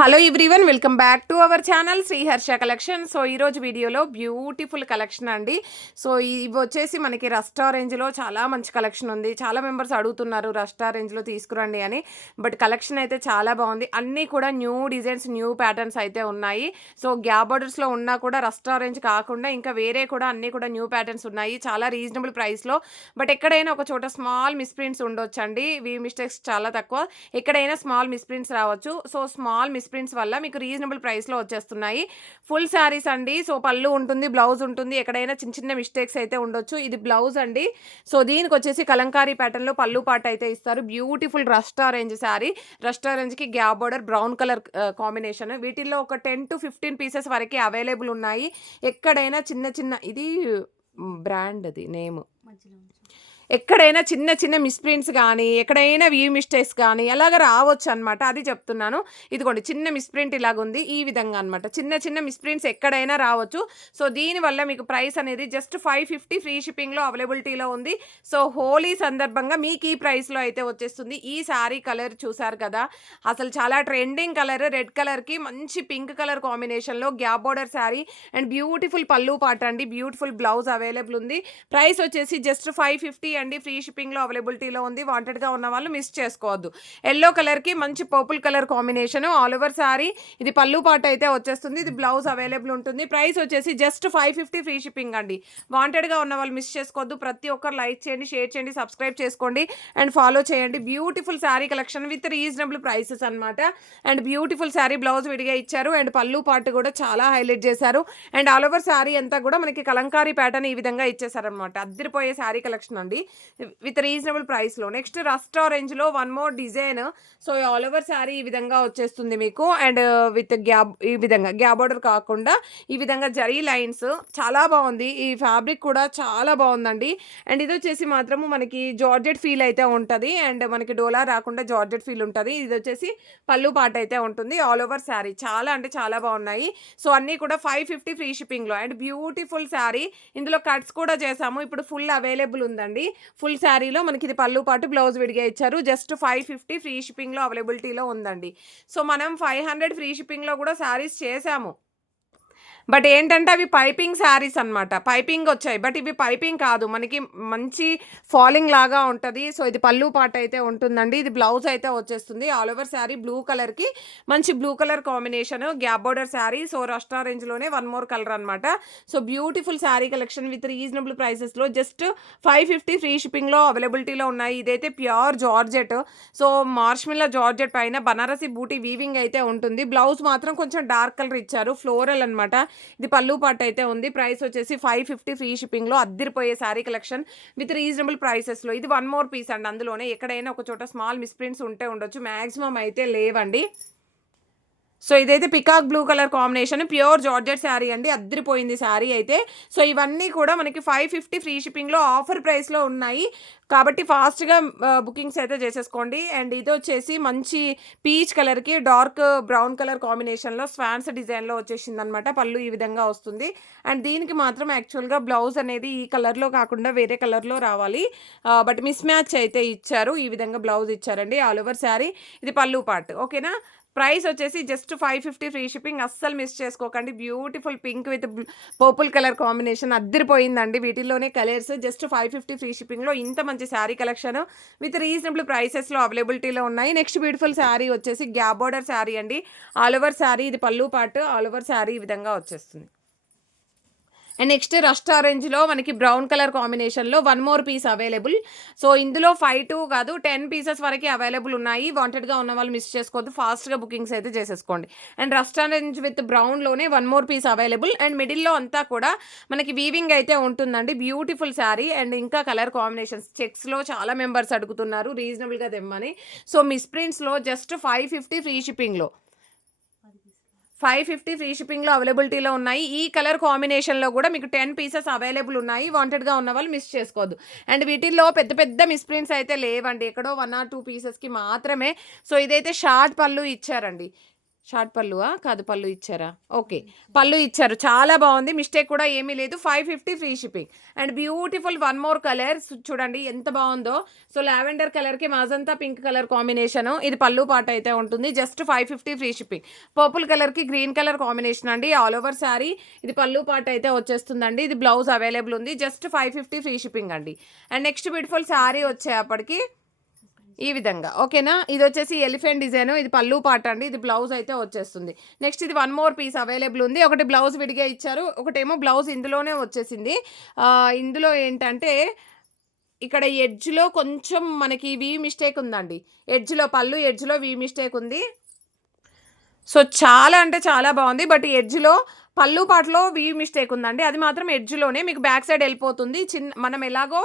Hello everyone, welcome back to our channel Shri Harsha collection. So ఈరోజు వీడియోలో beautiful collection అండి. So ఇవి వచ్చేసి మనకి రస్టా రేంజ్లో చాలా మంచి కలెక్షన్ ఉంది. చాలా మెంబర్స్ అడుగుతున్నారు రస్టా రేంజ్లో తీసుకురండి అని. బట్ కలెక్షన్ అయితే చాలా బాగుంది. అన్నీ కూడా న్యూ డిజైన్స్, న్యూ ప్యాటర్న్స్ అయితే ఉన్నాయి. సో గ్యాప్ బార్డర్స్లో ఉన్నా కూడా రస్టా రేంజ్ కాకుండా ఇంకా వేరే కూడా అన్నీ కూడా న్యూ ప్యాటర్న్స్ ఉన్నాయి. చాలా రీజనబుల్ ప్రైస్లో. బట్ ఎక్కడైనా ఒక చోట స్మాల్ మిస్ప్రింట్స్ ఉండొచ్చండి. వీ మిస్టేక్స్ చాలా తక్కువ. ఎక్కడైనా స్మాల్ మిస్ప్రింట్స్ రావచ్చు. సో స్మాల్ మిస్ప్రింట్స్ వల్ల మీకు రీజనబుల్ ప్రైస్లో వచ్చేస్తున్నాయి. ఫుల్ శారీస్ అండి. సో పళ్ళు ఉంటుంది, బ్లౌజ్ ఉంటుంది. ఎక్కడైనా చిన్న చిన్న మిస్టేక్స్ అయితే ఉండొచ్చు. ఇది బ్లౌజ్ అండి. సో దీనికి వచ్చేసి కలంకారీ ప్యాటర్న్లో పళ్ళు పాట అయితే ఇస్తారు. Beautiful rust orange sari. Rust రేంజ్కి gap border, brown colour combination. వీటిల్లో ఒక 10 to 15 పీసెస్ వరకు అవైలబుల్ ఉన్నాయి. ఎక్కడైనా చిన్న చిన్న, ఇది బ్రాండ్, అది నేమ్, ఎక్కడైనా చిన్న చిన్న మిస్ప్రింట్స్ కానీ, ఎక్కడైనా వీ మిస్టేక్స్ కానీ అలాగ రావచ్చు అనమాట. అది చెప్తున్నాను. ఇదిగోండి, చిన్న మిస్ప్రింట్ ఇలాగుంది, ఈ విధంగా అనమాట. చిన్న చిన్న మిస్ప్రింట్స్ ఎక్కడైనా రావచ్చు. సో దీనివల్ల మీకు ప్రైస్ అనేది జస్ట్ 550 ఫ్రీ షిప్పింగ్లో అవైలబిలిటీలో ఉంది. సో హోలీ సందర్భంగా మీకు ఈ ప్రైస్లో అయితే వచ్చేస్తుంది. ఈ శారీ కలర్ చూసారు కదా, అసలు చాలా ట్రెండింగ్ కలర్. రెడ్ కలర్కి మంచి పింక్ కలర్ కాంబినేషన్లో gap border sari and beautiful పళ్ళు పాట అండి. బ్యూటిఫుల్ బ్లౌజ్ అవైలబుల్ ఉంది. ప్రైస్ వచ్చేసి జస్ట్ 550 అండి. ఫ్రీ షిప్పింగ్లో అవైలబిలిటీలో ఉంది. వాంటెడ్గా ఉన్న వాళ్ళు మిస్ చేసుకోవద్దు. ఎల్లో కలర్కి మంచి purple colour combination all over sari. ఇది పళ్ళు పాట అయితే వచ్చేస్తుంది. ఇది బ్లౌజ్ అవైలబుల్ ఉంటుంది. ప్రైస్ వచ్చేసి జస్ట్ 550 ఫ్రీ షిప్పింగ్ అండి. వాంటెడ్గా ఉన్న వాళ్ళు మిస్ చేసుకోవద్దు. ప్రతి ఒక్కరు లైక్ చేయండి, షేర్ చేయండి, సబ్స్క్రైబ్ చేసుకోండి అండ్ ఫాలో చేయండి. Beautiful sari collection with reasonable prices అనమాట. అండ్ బ్యూటిఫుల్ శారీ, బ్లౌజ్ విడిగా ఇచ్చారు అండ్ పళ్ళు పాటు కూడా చాలా హైలైట్ చేశారు. అండ్ ఆల్ ఓవర్ శారీ అంతా కూడా మనకి కలంకారీ ప్యాటర్న్ ఈ విధంగా ఇచ్చేసారనమాట. అద్దరిపోయే శారీ కలెక్షన్ అండి విత్ రీజనబుల్ ప్రైస్లో. నెక్స్ట్ రస్టా రేంజ్లో one more design. So all over sari ఈ విధంగా వచ్చేస్తుంది మీకు. అండ్ విత్ గ్యాప్, ఈ విధంగా గ్యాప్ బార్డర్ కాకుండా ఈ విధంగా జరీ లైన్స్, చాలా బాగుంది. ఈ ఫ్యాబ్రిక్ కూడా చాలా బాగుందండి. అండ్ ఇది వచ్చేసి మాత్రము మనకి జార్జెట్ ఫీల్ అయితే ఉంటుంది. అండ్ మనకి డోలా రాకుండా జార్జెట్ ఫీల్ ఉంటుంది. ఇది వచ్చేసి పళ్ళు పాట అయితే ఉంటుంది. ఆల్ ఓవర్ శారీ చాలా అంటే చాలా బాగున్నాయి. సో అన్నీ కూడా 550 ఫ్రీ షిప్పింగ్లో. And beautiful sari. ఇందులో కట్స్ కూడా చేసాము. ఇప్పుడు ఫుల్ అవైలబుల్ ఉందండి. ఫుల్ శారీలో మనకి ఇది పళ్ళు పాటు, బ్లౌజ్ విడిగా ఇచ్చారు. జస్ట్ 550 ఫ్రీ షిప్పింగ్లో అవైలబిలిటీలో ఉందండి. సో మనం 500 ఫ్రీ షిప్పింగ్లో కూడా శారీస్ చేసాము. బట్ ఏంటంటే అవి పైపింగ్ శారీస్ అనమాట. పైపింగ్ వచ్చాయి. బట్ ఇవి పైపింగ్ కాదు, మనకి మంచి ఫాలింగ్ లాగా ఉంటుంది. సో ఇది పళ్ళు పాట అయితే ఉంటుందండి. ఇది బ్లౌజ్ అయితే వచ్చేస్తుంది. ఆల్ ఓవర్ శారీ బ్లూ కలర్కి మంచి blue colour combination gap border sari. So rust రేంజ్లోనే వన్ మోర్ కలర్ అనమాట. So beautiful sari collection with reasonable ప్రైసెస్లో జస్ట్ 550 ఫ్రీ షిప్పింగ్లో అవైలబిలిటీలో ఉన్నాయి. ఇదైతే ప్యూర్ జార్జెట్. సో మార్ష్మిల్లా జార్జెట్ పైన బనారసి బూటీ వీవింగ్ అయితే ఉంటుంది. బ్లౌజ్ మాత్రం కొంచెం డార్క్ కలర్ ఇచ్చారు, ఫ్లోరల్ అనమాట. ఇది పళ్ళు పాట అయితే ఉంది. ప్రైస్ వచ్చేసి 550 ఫ్రీ షిప్పింగ్లో. అద్దరిపోయే శారీ కలెక్షన్ విత్ రీజనబుల్ ప్రైసెస్లో. ఇది వన్ మోర్ పీస్ అండి. అందులోనే ఎక్కడైనా ఒక చోట స్మాల్ మిస్ప్రింట్స్ ఉంటే ఉండొచ్చు, మ్యాక్సిమం అయితే లేవండి. సో ఇదైతే peacock blue colour combination, pure georgette sari అండి. అద్దరిపోయింది శారీ అయితే. సో ఇవన్నీ కూడా మనకి 550 ఫ్రీ షిప్పింగ్లో ఆఫర్ ప్రైస్లో ఉన్నాయి. కాబట్టి ఫాస్ట్గా బుకింగ్స్ అయితే చేసేసుకోండి. అండ్ ఇది వచ్చేసి మంచి పీచ్ కలర్కి డార్క్ బ్రౌన్ కలర్ కాంబినేషన్లో స్వాన్స్ డిజైన్లో వచ్చేసింది అనమాట. పళ్ళు ఈ విధంగా వస్తుంది. అండ్ దీనికి మాత్రం యాక్చువల్గా బ్లౌజ్ అనేది ఈ కలర్లో కాకుండా వేరే కలర్లో రావాలి. బట్ మిస్ మ్యాచ్ అయితే ఇచ్చారు. ఈ విధంగా బ్లౌజ్ ఇచ్చారండి. All over sari. ఇది పళ్ళు పార్ట్. ఓకేనా. ప్రైస్ వచ్చేసి జస్ట్ 550 ఫ్రీ షిప్పింగ్. అస్సలు మిస్ చేసుకోకండి. Beautiful pink with purple colour combination అద్దరిపోయిందండి. వీటిల్లోనే కలర్స్. జస్ట్ 550 ఫ్రీ షిప్పింగ్లో ఇంత మంచి శారీ కలెక్షన్ విత్ రీజనబుల్ ప్రైసెస్లో అవైలబిలిటీలో ఉన్నాయి. నెక్స్ట్ బ్యూటిఫుల్ శారీ వచ్చేసి గ్యాప్ బార్డర్ శారీ అండి. All over sari. ఇది పళ్ళు పాటు, ఆల్ ఓవర్ శారీ ఈ విధంగా వచ్చేస్తుంది. అండ్ నెక్స్ట్ రస్టా రేంజ్లో మనకి బ్రౌన్ కలర్ కాంబినేషన్లో one more piece available. So ఇందులో 5 కాదు 10 పీసెస్ వరకు అవైలబుల్ ఉన్నాయి. వాంటెడ్గా ఉన్న వాళ్ళు మిస్ చేసుకోవద్దు. ఫాస్ట్గా బుకింగ్స్ అయితే చేసేసుకోండి. అండ్ రస్టా రేంజ్ విత్ బ్రౌన్లోనే one more piece available. And మిడిల్లో అంతా కూడా మనకి వీవింగ్ అయితే ఉంటుందండి. బ్యూటిఫుల్ శారీ. అండ్ ఇంకా కలర్ కాంబినేషన్స్ చెక్స్లో చాలా మెంబర్స్ అడుగుతున్నారు రీజనబుల్గా తెమ్మని. సో మిస్ప్రింట్స్లో జస్ట్ 550 ఫ్రీ షిప్పింగ్లో. 550 ఫ్రీ షిప్పింగ్లో అవైలబిలిటీలో ఉన్నాయి. ఈ కలర్ కాంబినేషన్లో కూడా మీకు 10 పీసెస్ అవైలబుల్ ఉన్నాయి. వాంటెడ్గా ఉన్న వాళ్ళు మిస్ చేసుకోవద్దు. అండ్ వీటిల్లో పెద్ద పెద్ద మిస్ప్రింట్స్ అయితే లేవండి. ఎక్కడో 1 or 2 పీసెస్కి మాత్రమే. సో ఇదైతే షార్ట్ పళ్ళు ఇచ్చారండి. షార్ట్ పళ్ళువా? కాదు, పళ్ళు ఇచ్చారా? ఓకే. పళ్ళు ఇచ్చారు. చాలా బావుంది. మిస్టేక్ కూడా ఏమీ లేదు. 550 free shipping. And beautiful one more colour చూడండి ఎంత బావుందో. సో, లావెండర్ కలర్‌కి మజంతా పింక్ కలర్ కాంబినేషను. ఇది పళ్ళు పార్ట్ అయితే ఉంటుంది. Just 550 free shipping. పర్పుల్ కలర్‌కి గ్రీన్ కలర్ కాంబినేషన్ అండి. All over sari. ఇది పళ్ళు పార్ట్ అయితే వచ్చేస్తుందండి. ఇది బ్లౌజ్ అవైలబుల్ ఉంది. జస్ట్ 550 ఫ్రీ షిప్పింగ్ అండి. అండ్ నెక్స్ట్ బ్యూటిఫుల్ శారీ వచ్చేప్పటికి ఈ విధంగా ఓకేనా. ఇది వచ్చేసి ఎలిఫెంట్ డిజైన్. ఇది పళ్ళు పార్ట్ అండి. ఇది బ్లౌజ్ అయితే వచ్చేస్తుంది. నెక్స్ట్ ఇది వన్ మోర్ పీస్ అవైలబుల్ ఉంది. ఒకటి బ్లౌజ్ విడిగా ఇచ్చారు, ఒకటేమో బ్లౌజ్ ఇందులోనే వచ్చేసింది. ఇందులో ఏంటంటే ఇక్కడ ఎడ్జ్లో కొంచెం మనకి వీ మిస్టేక్ ఉందండి. ఎడ్జ్లో పళ్ళు ఎడ్జ్లో వీ మిస్టేక్ ఉంది. సో, చాలా అంటే చాలా బాగుంది. బట్ ఎడ్జ్లో పళ్ళు పాటలో వీ మిస్టేక్ ఉందండి. అది మాత్రం ఎడ్జ్‌లోనే మీకు బ్యాక్ సైడ్ వెళ్ళిపోతుంది. మనం ఎలాగో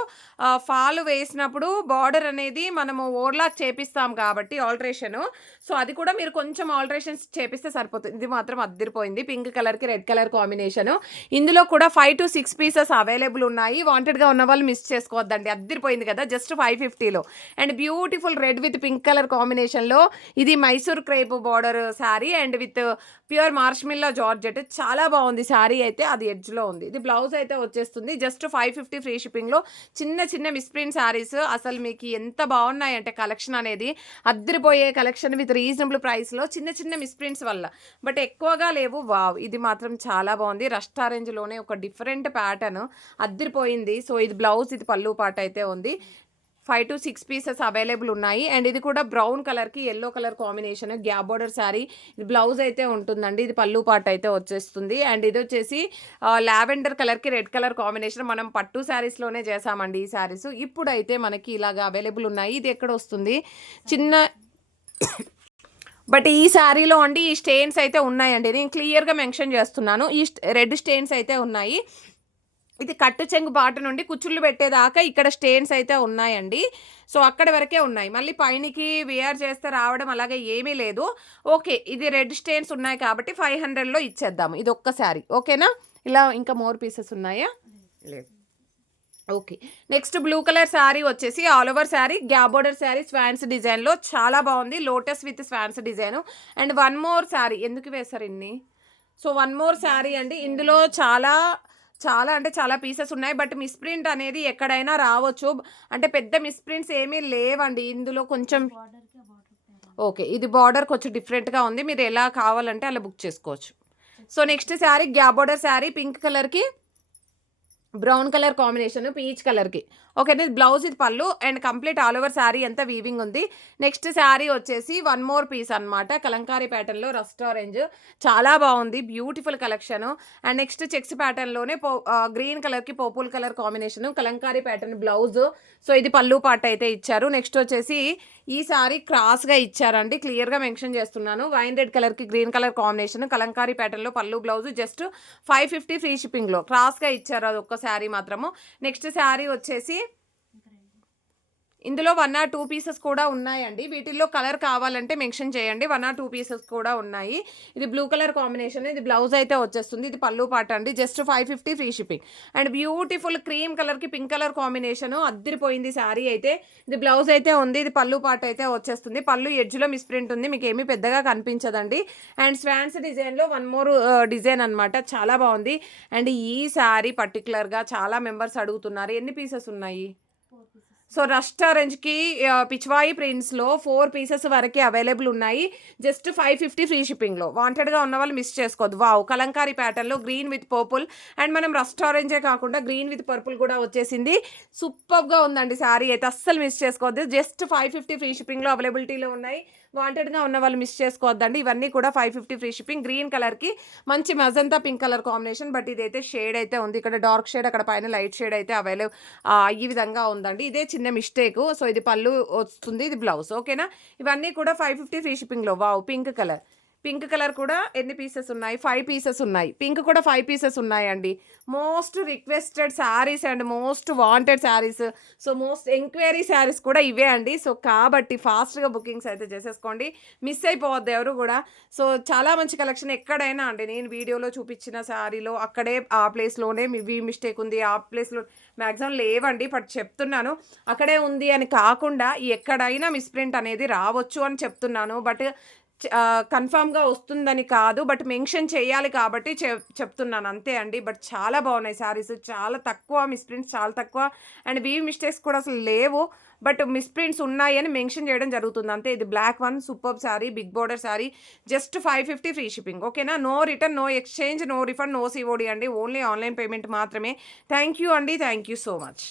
ఫాల్ వేసినప్పుడు బార్డర్ అనేది మనము ఓవర్లాక్ చేపిస్తాం కాబట్టి ఆల్టరేషను. సో, అది కూడా మీరు కొంచెం ఆల్టరేషన్స్ చేపిస్తే సరిపోతుంది. ఇది మాత్రం అద్దిరిపోయింది. పింక్ కలర్‌కి రెడ్ కలర్ కాంబినేషను. ఇందులో కూడా 5-6 పీసెస్ అవైలబుల్ ఉన్నాయి. వాంటెడ్‌గా ఉన్న వాళ్ళు మిస్ చేసుకోవద్దండి. అద్దిరిపోయింది కదా! జస్ట్ 550లో. And beautiful red with pink colour కాంబినేషన్‌లో ఇది Mysore crepe border sari and with pure మార్ష్మిల్లా జార్జెట్. చాలా బాగుంది శారీ అయితే. అది ఎడ్జ్‌లో ఉంది. ఇది బ్లౌజ్ అయితే వచ్చేస్తుంది. జస్ట్ 550 ఫ్రీ షిప్పింగ్‌లో చిన్న చిన్న మిస్ప్రింట్ శారీస్. అసలు మీకు ఎంత బాగున్నాయంటే కలెక్షన్ అనేది అద్దరిపోయే కలెక్షన్ విత్ రీజనబుల్ ప్రైస్‌లో చిన్న చిన్న మిస్ప్రింట్స్ వల్ల. బట్ ఎక్కువగా లేవు. వావ్! ఇది మాత్రం చాలా బాగుంది. రస్ట్ ఆరెంజ్‌లోనే ఒక డిఫరెంట్ ప్యాటర్న్ అద్దరిపోయింది. సో, ఇది బ్లౌజ్, ఇది పళ్ళు పార్ట్ అయితే ఉంది. 5-6 పీసెస్ అవైలబుల్ ఉన్నాయి. అండ్ ఇది కూడా బ్రౌన్ కలర్‌కి yellow colour combination gap border sari. ఇది బ్లౌజ్ అయితే ఉంటుందండి. ఇది పళ్ళు పార్ట్ అయితే వచ్చేస్తుంది. అండ్ ఇది వచ్చేసి లావెండర్ కలర్‌కి రెడ్ కలర్ కాంబినేషన్. మనం పట్టు శారీస్‌లోనే చేసామండి ఈ శారీస్. ఇప్పుడైతే మనకి ఇలాగ అవైలబుల్ ఉన్నాయి. ఇది ఎక్కడ వస్తుంది చిన్న బట్ ఈ శారీలో అండి ఈ స్టెయిన్స్ అయితే ఉన్నాయండి. నేను క్లియర్‌గా మెన్షన్ చేస్తున్నాను. ఈ రెడ్ స్టెయిన్స్ అయితే ఉన్నాయి. ఇది కట్టు చెంగు బాట నుండి కుచ్చుళ్ళు పెట్టేదాకా ఇక్కడ స్టెయిన్స్ అయితే ఉన్నాయండి. సో, అక్కడి వరకే ఉన్నాయి. మళ్ళీ పైనకి వేర్ చేస్తే రావడం అలాగే ఏమీ లేదు. ఓకే. ఇది రెడ్ స్టెయిన్స్ ఉన్నాయి కాబట్టి 500లో ఇచ్చేద్దాము. ఇది ఒక్క శారీ ఓకేనా. ఇలా ఇంకా మోర్ పీసెస్ ఉన్నాయా? లేదు. Okay. Next blue colour sari వచ్చేసి all over sari gap border sari swans డిజైన్‌లో చాలా బాగుంది. Lotus with swans design. And one more sari ఎందుకు వేశారు ఇన్ని? సో, వన్ మోర్ శారీ అండి. ఇందులో చాలా అంటే చాలా పీసెస్ ఉన్నాయి. బట్ మిస్‌ప్రింట్ అనేది ఎక్కడైనా రావచ్చు. అంటే పెద్ద మిస్‌ప్రింట్స్ ఏమీ లేవండి. ఇందులో కొంచెం ఓకే. ఇది బార్డర్ కొంచెం డిఫరెంట్‌గా ఉంది. మీరు ఎలా కావాలంటే అలా బుక్ చేసుకోవచ్చు. So, next sari gap border sari pink కలర్‌కి బ్రౌన్ కలర్ కాంబినేషన్ పీచ్ కలర్‌కి. ఓకేనా. ఇది బ్లౌజ్, ఇది పళ్ళు and complete all over sari అంతా వీవింగ్ ఉంది. నెక్స్ట్ శారీ వచ్చేసి వన్ మోర్ పీస్ అనమాట. కలంకారీ ప్యాటర్న్‌లో రస్ట్ ఆరెంజ్ చాలా బాగుంది. Beautiful collection. And next checks ప్యాటర్న్‌లోనే గ్రీన్ కలర్‌కి purple colour combination Kalamkari pattern blouse. So, ఇది పళ్ళు పార్ట్ అయితే ఇచ్చారు. నెక్స్ట్ వచ్చేసి ఈ శారీ క్రాస్‌గా ఇచ్చారండి. క్లియర్‌గా మెన్షన్ చేస్తున్నాను. వైన్ రెడ్ కలర్‌కి గ్రీన్ కలర్ కాంబినేషన్ కలంకారీ ప్యాటర్న్‌లో పళ్ళు బ్లౌజ్ జస్ట్ 550 ఫ్రీ షిప్పింగ్‌లో క్రాస్‌గా ఇచ్చారు. అది ఒక్క శారీ మాత్రము. నెక్స్ట్ శారీ వచ్చేసి ఇందులో 1 ఆర్ 2 పీసెస్ కూడా ఉన్నాయండి. వీటిల్లో కలర్ కావాలంటే మెన్షన్ చేయండి. 1 ఆర్ 2 పీసెస్ కూడా ఉన్నాయి. ఇది బ్లూ కలర్ కాంబినేషన్. ఇది బ్లౌజ్ అయితే వచ్చేస్తుంది. ఇది పళ్ళు పార్ట్ అండి. Just 550 free shipping. And beautiful cream కలర్‌కి పింక్ కలర్ కాంబినేషన్ అద్దిరిపోయింది శారీ అయితే. ఇది బ్లౌజ్ అయితే ఉంది. ఇది పళ్ళు పార్ట్ అయితే వచ్చేస్తుంది. పళ్ళు ఎడ్జ్‌లో మిస్‌ప్రింట్ ఉంది. మీకు ఏమీ పెద్దగా కనిపించదండి. అండ్ స్వాన్స్ డిజైన్‌లో వన్ మోర్ డిజైన్ అనమాట. చాలా బాగుంది. అండ్ ఈ శారీ పర్టికులర్‌గా చాలా మెంబర్స్ అడుగుతున్నారు. ఎన్ని పీసెస్ ఉన్నాయి? సో, రస్ట్ ఆరెంజ్‌కి పిచ్వాయి ప్రింట్స్‌లో 4 పీసెస్ వరకే అవైలబుల్ ఉన్నాయి. జస్ట్ 550 ఫ్రీ షిప్పింగ్‌లో. వాంటెడ్‌గా ఉన్నవాళ్ళు మిస్ చేసుకోవద్దు. వావ్! కలంకారీ ప్యాటర్న్‌లో గ్రీన్ విత్ పర్పుల్ అండ్ మనం రస్ట్ ఆరెంజే కాకుండా గ్రీన్ విత్ పర్పుల్ కూడా వచ్చేసింది. సూపర్‌గా ఉందండి శారీ అయితే. అస్సలు మిస్ చేసుకోవద్దు. జస్ట్ 550 ఫ్రీ షిప్పింగ్‌లో అవైలబిలిటీలో ఉన్నాయి. వాంటెడ్‌గా ఉన్న వాళ్ళు మిస్ చేసుకోవద్దండి. ఇవన్నీ కూడా 550 ఫ్రీ షిప్పింగ్. గ్రీన్ కలర్‌కి మంచి magenta pink colour combination. But ఇదైతే షేడ్ అయితే ఉంది. ఇక్కడ డార్క్ షేడ్, అక్కడ పైన లైట్ షేడ్ అయితే ఈ విధంగా ఉందండి. ఇదే చిన్న మిస్టేకు. సో, ఇది పళ్ళు వస్తుంది. ఇది బ్లౌజ్ ఓకేనా. ఇవన్నీ కూడా 550 ఫ్రీ షిప్పింగ్‌లో. Wow! Pink colour. Pink colour కూడా ఎన్ని పీసెస్ ఉన్నాయి? 5 పీసెస్ ఉన్నాయి. పింక్ కూడా 5 పీసెస్ ఉన్నాయండి. Most requested saris and most wanted saris. So, most enquiry saris కూడా ఇవే అండి. సో, కాబట్టి ఫాస్ట్‌గా బుకింగ్స్ అయితే చేసేసుకోండి. మిస్ అయిపోవద్దు ఎవరు కూడా. సో, చాలా మంచి కలెక్షన్ ఎక్కడైనా అండి. నేను వీడియోలో చూపించిన శారీలో అక్కడే ఆ ప్లేస్‌లోనే మిస్టేక్ ఉంది. ఆ ప్లేస్‌లో మ్యాక్సిమం లేవండి. బట్ చెప్తున్నాను. అక్కడే ఉంది అని కాకుండా ఎక్కడైనా మిస్‌ప్రింట్ అనేది రావచ్చు అని చెప్తున్నాను. బట్ కన్ఫర్మ్‌గా వస్తుందని కాదు. బట్ మెన్షన్ చేయాలి కాబట్టి చెప్తున్నాను అంతే అండి. బట్ చాలా బాగున్నాయి శారీస్. చాలా తక్కువ మిస్‌ప్రింట్స్ చాలా తక్కువ. అండ్ వీవ్ మిస్టేక్స్ కూడా అసలు లేవు. బట్ మిస్‌ప్రింట్స్ ఉన్నాయని మెన్షన్ చేయడం జరుగుతుంది అంతే. ఇది black one superb sari. Big border sari. Just 550 free shipping. ఓకేనా? No return, no exchange, no refund, no COD అండి. ఓన్లీ ఆన్‌లైన్ పేమెంట్ మాత్రమే. థ్యాంక్ యూ అండి. Thank you so much.